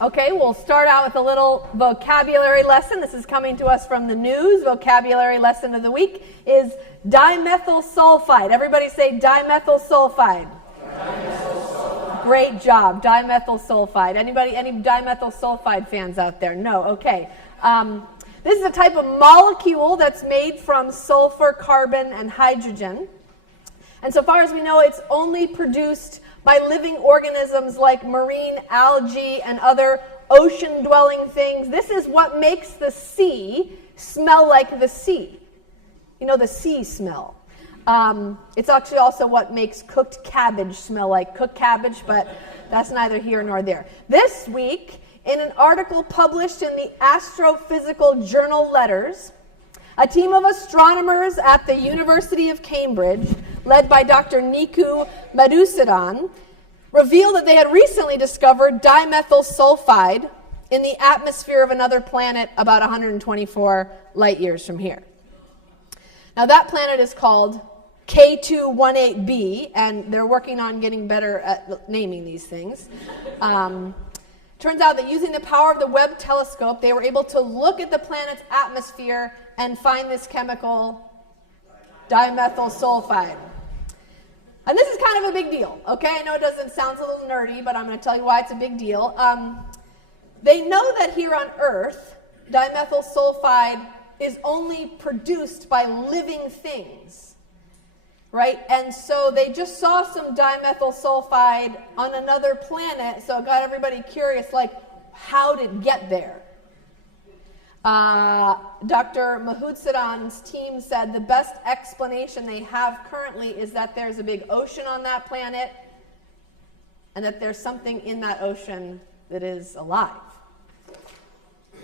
Okay, we'll start out with a little vocabulary lesson. This is coming to us from the news. Vocabulary lesson of the week is dimethyl sulfide. Everybody say dimethyl sulfide. Great job, dimethyl sulfide. Anybody, any dimethyl sulfide fans out there? No, okay. This is a type of molecule that's made from sulfur, carbon, and hydrogen. And so far as we know, it's only produced by living organisms like marine algae and other ocean-dwelling things. This is what makes the sea smell like the sea. You know, the sea smell. It's actually also what makes cooked cabbage smell like cooked cabbage, but that's neither here nor there. This week, in an article published in the Astrophysical Journal Letters, a team of astronomers at the University of Cambridge, led by Dr. Niku Madhusudan, revealed that they had recently discovered dimethyl sulfide in the atmosphere of another planet about 124 light years from here. Now that planet is called K218b, and they're working on getting better at naming these things. Turns out that using the power of the Webb telescope, they were able to look at the planet's atmosphere and find this chemical, dimethyl sulfide. And this is kind of a big deal, okay? I know it doesn't sound a little nerdy, but I'm going to tell you why it's a big deal. They know that here on Earth, dimethyl sulfide is only produced by living things, right? And so they just saw some dimethyl sulfide on another planet, so it got everybody curious, like, how did it get there? Dr. Madhusudan's team said the best explanation they have currently is that there's a big ocean on that planet and that there's something in that ocean that is alive.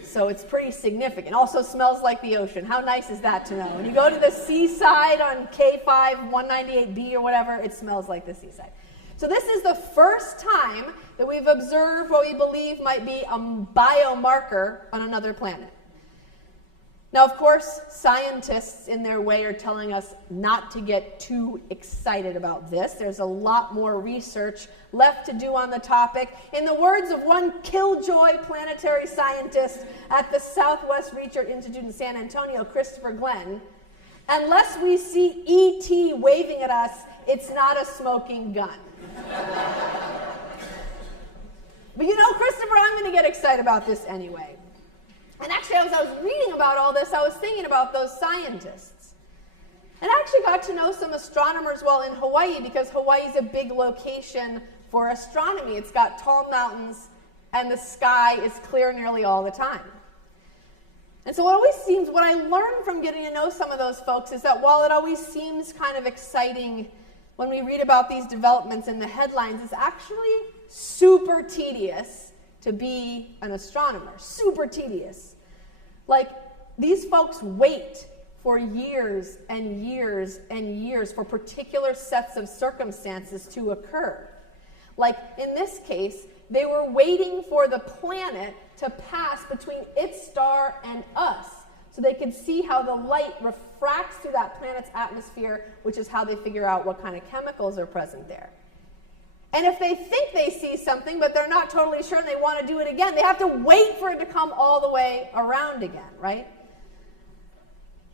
So it's pretty significant. Also smells like the ocean. How nice is that to know? When you go to the seaside on K5 198b or whatever, it smells like the seaside. So this is the first time that we've observed what we believe might be a biomarker on another planet. Now, of course, scientists in their way are telling us not to get too excited about this. There's a lot more research left to do on the topic. In the words of one killjoy planetary scientist at the Southwest Research Institute in San Antonio, Christopher Glenn, unless we see E.T. waving at us, it's not a smoking gun. But you know, Christopher, I'm going to get excited about this anyway. And actually, as I was reading about all this, I was thinking about those scientists. And I actually got to know some astronomers while in Hawaii, because Hawaii is a big location for astronomy. It's got tall mountains, and the sky is clear nearly all the time. And so what I learned from getting to know some of those folks is that while it always seems kind of exciting when we read about these developments in the headlines, it's actually super tedious to be an astronomer. Super tedious. Like, these folks wait for years and years and years for particular sets of circumstances to occur. Like, in this case, they were waiting for the planet to pass between its star and us so they could see how the light refracts through that planet's atmosphere, which is how they figure out what kind of chemicals are present there. And if they think they see something, but they're not totally sure and they want to do it again, they have to wait for it to come all the way around again, right?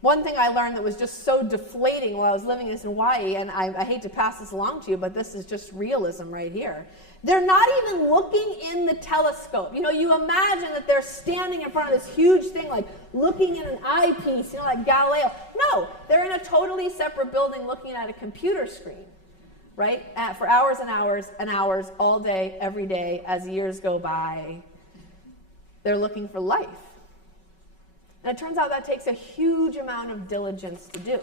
One thing I learned that was just so deflating while I was living in Hawaii, and I hate to pass this along to you, but this is just realism right here. They're not even looking in the telescope. You know, you imagine that they're standing in front of this huge thing, like looking in an eyepiece, you know, like Galileo. No, they're in a totally separate building looking at a computer screen. Right? For hours and hours and hours, all day, every day, as years go by, they're looking for life. And it turns out that takes a huge amount of diligence to do.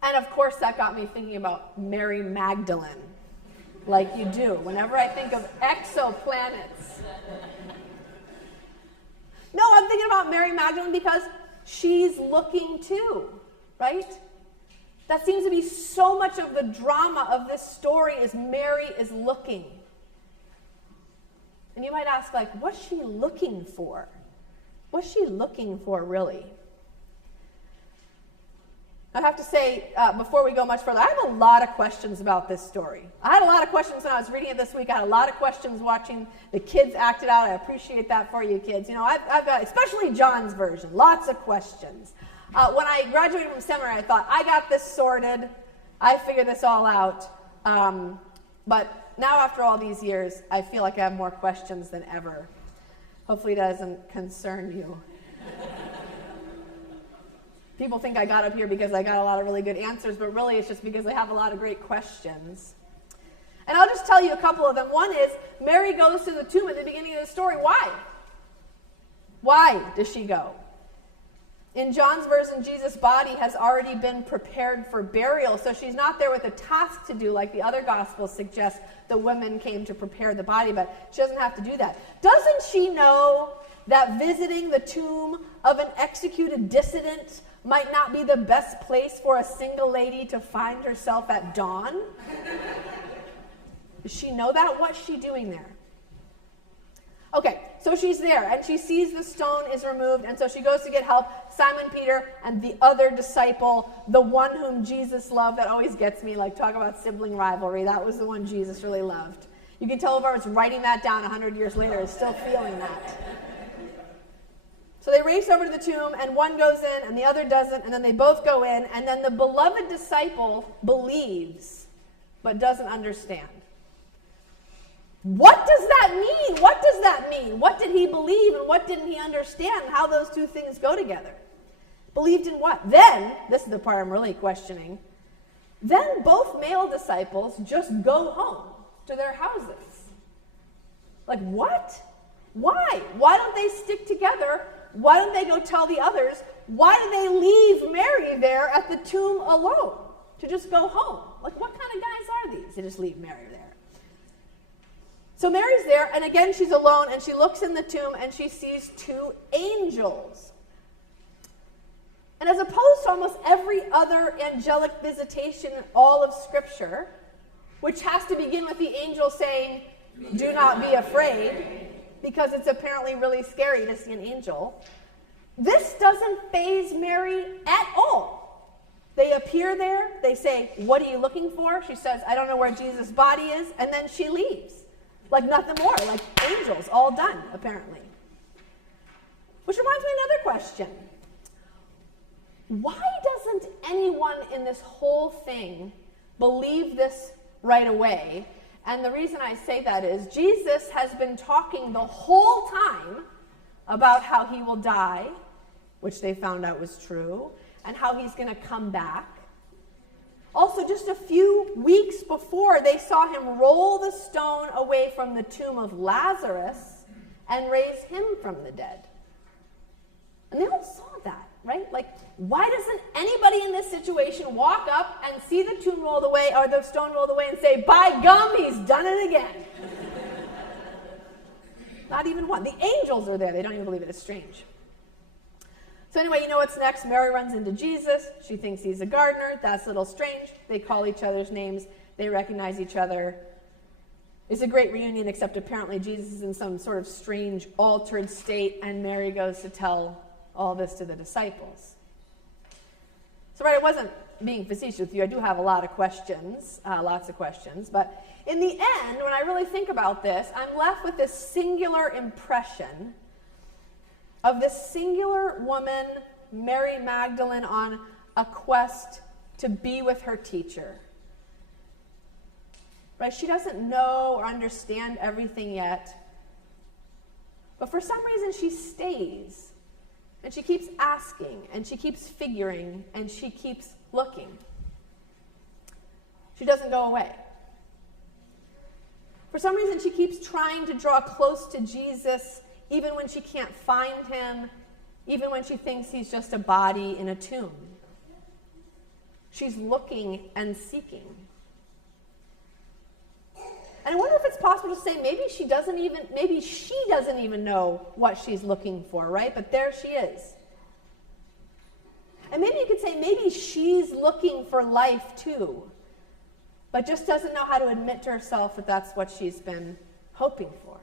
And of course, that got me thinking about Mary Magdalene, like you do, whenever I think of exoplanets. No, I'm thinking about Mary Magdalene because she's looking too, right? That seems to be so much of the drama of this story is Mary is looking. And you might ask, like, what's she looking for? What's she looking for, really? I have to say, before we go much further, I have a lot of questions about this story. I had a lot of questions when I was reading it this week. I had a lot of questions watching the kids act it out. I appreciate that for you kids. You know, I've got, especially John's version, lots of questions. When I graduated from seminary, I thought, I got this sorted. I figured this all out. But now after all these years, I feel like I have more questions than ever. Hopefully it doesn't concern you. People think I got up here because I got a lot of really good answers, but really it's just because I have a lot of great questions. And I'll just tell you a couple of them. One is, Mary goes to the tomb at the beginning of the story. Why? Why does she go? In John's version, Jesus' body has already been prepared for burial, so she's not there with a task to do like the other Gospels suggest the women came to prepare the body, but she doesn't have to do that. Doesn't she know that visiting the tomb of an executed dissident might not be the best place for a single lady to find herself at dawn? Does she know that? What's she doing there? Okay, so she's there, and she sees the stone is removed, and so she goes to get help. Simon Peter and the other disciple, the one whom Jesus loved. That always gets me, like, talk about sibling rivalry. That was the one Jesus really loved. You can tell if I was writing that down 100 years later, is still feeling that. So they race over to the tomb, and one goes in, and the other doesn't, and then they both go in, and then the beloved disciple believes, but doesn't understand. What does that mean? What does that mean? What did he believe, and what didn't he understand? How those two things go together? Believed in what? Then, this is the part I'm really questioning, then both male disciples just go home to their houses. Like, what? Why? Why don't they stick together? Why don't they go tell the others? Why do they leave Mary there at the tomb alone to just go home? Like, what kind of guys are these to just leave Mary there? So Mary's there, and again she's alone, and she looks in the tomb, and she sees two angels. And as opposed to almost every other angelic visitation in all of Scripture, which has to begin with the angel saying, "Do not be afraid," because it's apparently really scary to see an angel, this doesn't faze Mary at all. They appear there, they say, "What are you looking for?" She says, "I don't know where Jesus' body is," and then she leaves. Like nothing more, like angels, all done, apparently. Which reminds me of another question. Why doesn't anyone in this whole thing believe this right away? And the reason I say that is Jesus has been talking the whole time about how he will die, which they found out was true, and how he's going to come back. Also, just a few weeks before, they saw him roll the stone away from the tomb of Lazarus and raise him from the dead. And they all saw that, right? Like, why doesn't anybody in this situation walk up and see the tomb rolled away or the stone rolled away and say, "By gum, he's done it again"? Not even one. The angels are there. They don't even believe it. It's strange. So anyway, you know what's next? Mary runs into Jesus. She thinks he's a gardener. That's a little strange. They call each other's names. They recognize each other. It's a great reunion, except apparently Jesus is in some sort of strange, altered state, and Mary goes to tell all this to the disciples. So right, it wasn't being facetious with you. I do have a lot of questions, lots of questions. But in the end, when I really think about this, I'm left with this singular impression of this singular woman, Mary Magdalene, on a quest to be with her teacher. Right? She doesn't know or understand everything yet, but for some reason she stays, and she keeps asking, and she keeps figuring, and she keeps looking. She doesn't go away. For some reason she keeps trying to draw close to Jesus, even when she can't find him, even when she thinks he's just a body in a tomb. She's looking and seeking. And I wonder if it's possible to say maybe she doesn't even know what she's looking for, right? But there she is. And maybe you could say maybe she's looking for life too, but just doesn't know how to admit to herself that that's what she's been hoping for.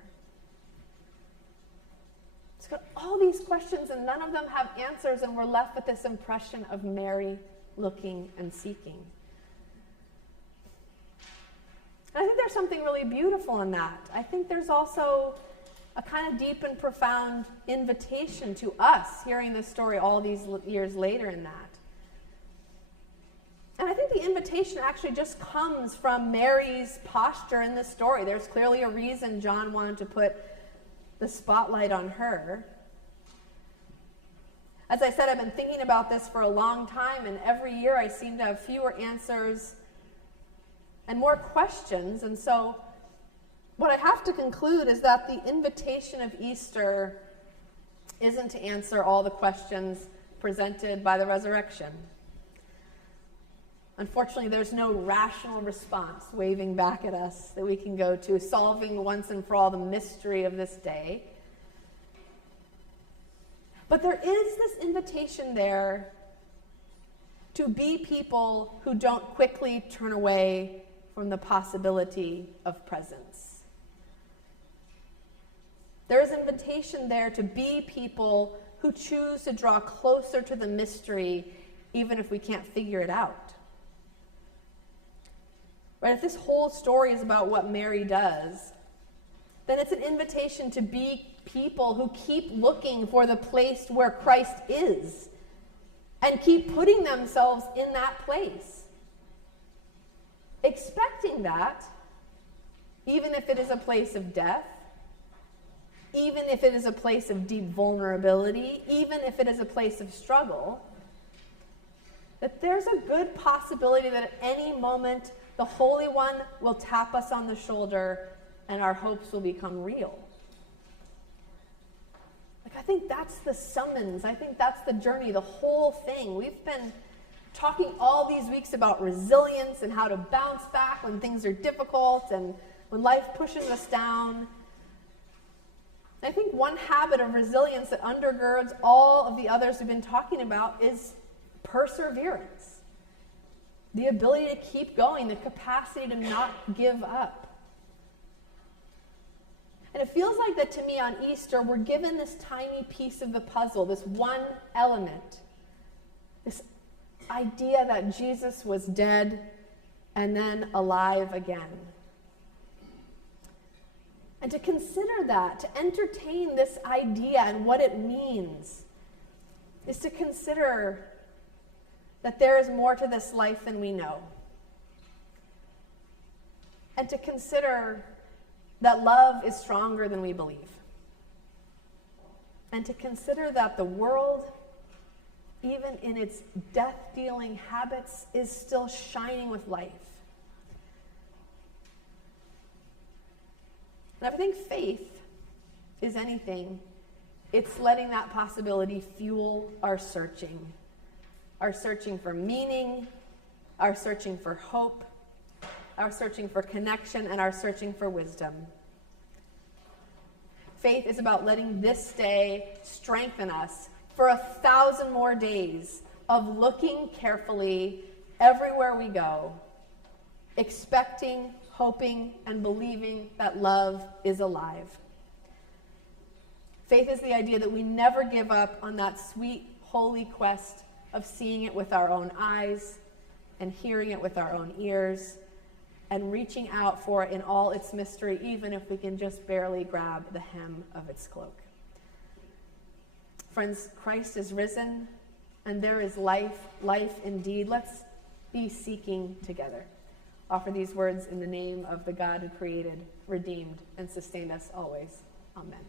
It's got all these questions and none of them have answers, and we're left with this impression of Mary looking and seeking. And I think there's something really beautiful in that. I think there's also a kind of deep and profound invitation to us hearing this story all these years later in that. And I think the invitation actually just comes from Mary's posture in this story. There's clearly a reason John wanted to put the spotlight on her. As I said, I've been thinking about this for a long time, and every year I seem to have fewer answers and more questions. And so what I have to conclude is that the invitation of Easter isn't to answer all the questions presented by the resurrection. Unfortunately, there's no rational response waving back at us that we can go to, solving once and for all the mystery of this day. But there is this invitation there to be people who don't quickly turn away from the possibility of presence. There is an invitation there to be people who choose to draw closer to the mystery, even if we can't figure it out. Right? If this whole story is about what Mary does, then it's an invitation to be people who keep looking for the place where Christ is and keep putting themselves in that place, expecting that, even if it is a place of death, even if it is a place of deep vulnerability, even if it is a place of struggle, that there's a good possibility that at any moment the Holy One will tap us on the shoulder and our hopes will become real. I think that's the summons. I think that's the journey, the whole thing. We've been talking all these weeks about resilience and how to bounce back when things are difficult and when life pushes us down. I think one habit of resilience that undergirds all of the others we've been talking about is perseverance. The ability to keep going, the capacity to not give up. And it feels like that to me on Easter, we're given this tiny piece of the puzzle, this one element, this idea that Jesus was dead and then alive again. And to consider that, to entertain this idea and what it means, is to consider that there is more to this life than we know. And to consider that love is stronger than we believe. And to consider that the world, even in its death-dealing habits, is still shining with life. And I think faith is anything. It's letting that possibility fuel our searching for meaning, our searching for hope, our searching for connection, and our searching for wisdom. Faith is about letting this day strengthen us for 1,000 more days of looking carefully everywhere we go, expecting, hoping, and believing that love is alive. Faith is the idea that we never give up on that sweet, holy quest of seeing it with our own eyes and hearing it with our own ears and reaching out for it in all its mystery, even if we can just barely grab the hem of its cloak. Friends, Christ is risen, and there is life, life indeed. Let's be seeking together. Offer these words in the name of the God who created, redeemed, and sustained us always. Amen.